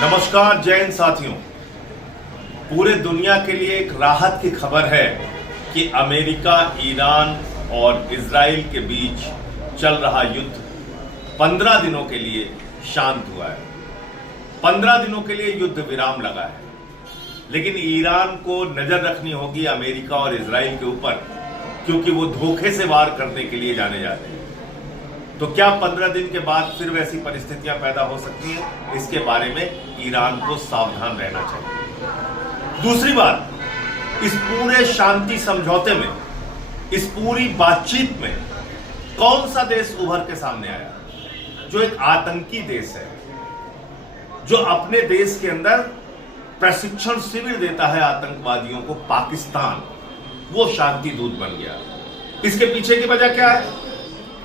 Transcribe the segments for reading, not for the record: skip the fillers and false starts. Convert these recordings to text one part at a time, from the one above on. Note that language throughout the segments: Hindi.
नमस्कार जय हिंद साथियों। पूरे दुनिया के लिए एक राहत की खबर है कि अमेरिका, ईरान और इजराइल के बीच चल रहा युद्ध 15 दिनों के लिए शांत हुआ है। 15 दिनों के लिए युद्ध विराम लगा है, लेकिन ईरान को नजर रखनी होगी अमेरिका और इजराइल के ऊपर, क्योंकि वो धोखे से वार करने के लिए जाने जाते हैं। तो क्या 15 दिन के बाद फिर वैसी परिस्थितियां पैदा हो सकती हैं? इसके बारे में ईरान को सावधान रहना चाहिए। दूसरी बात, इस पूरे शांति समझौते में, इस पूरी बातचीत में कौन सा देश उभर के सामने आया जो एक आतंकी देश है, जो अपने देश के अंदर प्रशिक्षण शिविर देता है आतंकवादियों को? पाकिस्तान वो शांति दूत बन गया। इसके पीछे की वजह क्या है?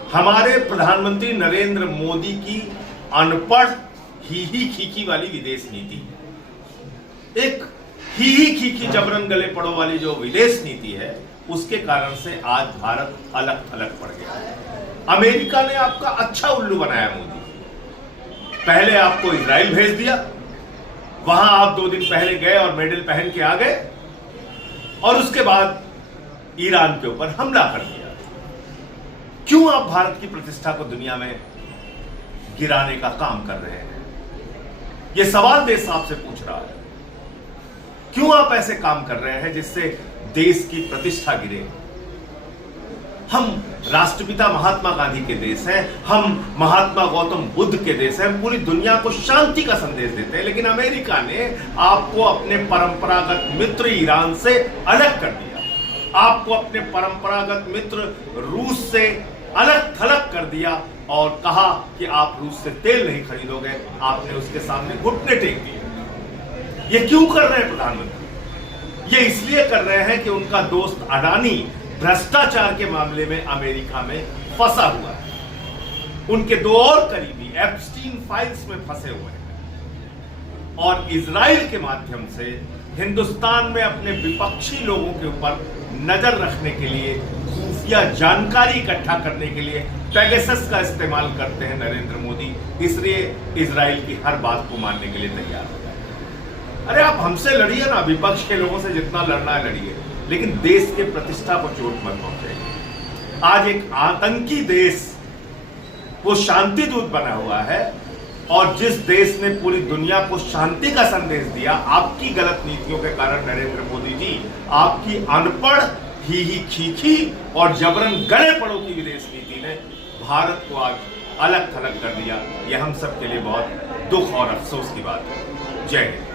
हमारे प्रधानमंत्री नरेंद्र मोदी की अनपढ़ ही खीखी वाली विदेश नीति, एक ही खीखी जबरन गले पड़ो वाली जो विदेश नीति है, उसके कारण से आज भारत अलग थलग पड़ गया। अमेरिका ने आपका अच्छा उल्लू बनाया। मोदी पहले आपको इजराइल भेज दिया, वहां आप 2 दिन पहले गए और मेडल पहन के आ गए, और उसके बाद ईरान के ऊपर हमला कर दिया। क्यों आप भारत की प्रतिष्ठा को दुनिया में गिराने का काम कर रहे हैं? यह सवाल देश आपसे पूछ रहा है। क्यों आप ऐसे काम कर रहे हैं जिससे देश की प्रतिष्ठा गिरे? हम राष्ट्रपिता महात्मा गांधी के देश हैं, हम महात्मा गौतम बुद्ध के देश हैं, पूरी दुनिया को शांति का संदेश देते हैं, लेकिन अमेरिका ने आपको अपने परंपरागत मित्र ईरान से अलग कर दिया, आपको अपने परंपरागत मित्र रूस से अलग थलग कर दिया और कहा कि आप रूस से तेल नहीं खरीदोगे। आपने उसके सामने घुटने टेक दिए। ये क्यों कर रहे हैं प्रधानमंत्री? ये इसलिए कर रहे हैं कि उनका दोस्त अडानी भ्रष्टाचार के मामले में अमेरिका में फंसा हुआ है। उनके 2 और करीबी एप्स्टीन फाइल्स में फंसे हुए हैं, और इजराइल के माध्यम से हिंदुस्तान में अपने विपक्षी लोगों के ऊपर नजर रखने के लिए, खुफिया जानकारी इकट्ठा करने के लिए पेगासस का इस्तेमाल करते हैं नरेंद्र मोदी। इसलिए इजराइल की हर बात को मानने के लिए तैयार हो गए। अरे आप हमसे लड़िए ना, विपक्ष के लोगों से जितना लड़ना है लड़िए, लेकिन देश के प्रतिष्ठा को चोट मत पहुंचाइए। आज एक आतंकी देश वो शांति दूत बना हुआ है, और जिस देश ने पूरी दुनिया को शांति का संदेश दिया, आपकी गलत नीतियों के कारण नरेंद्र मोदी जी, आपकी अनपढ़ ही खीखी और जबरन गले पड़ो की विदेश नीति ने भारत को आज अलग थलग कर दिया। यह हम सब के लिए बहुत दुख और अफसोस की बात है। जय हिंद।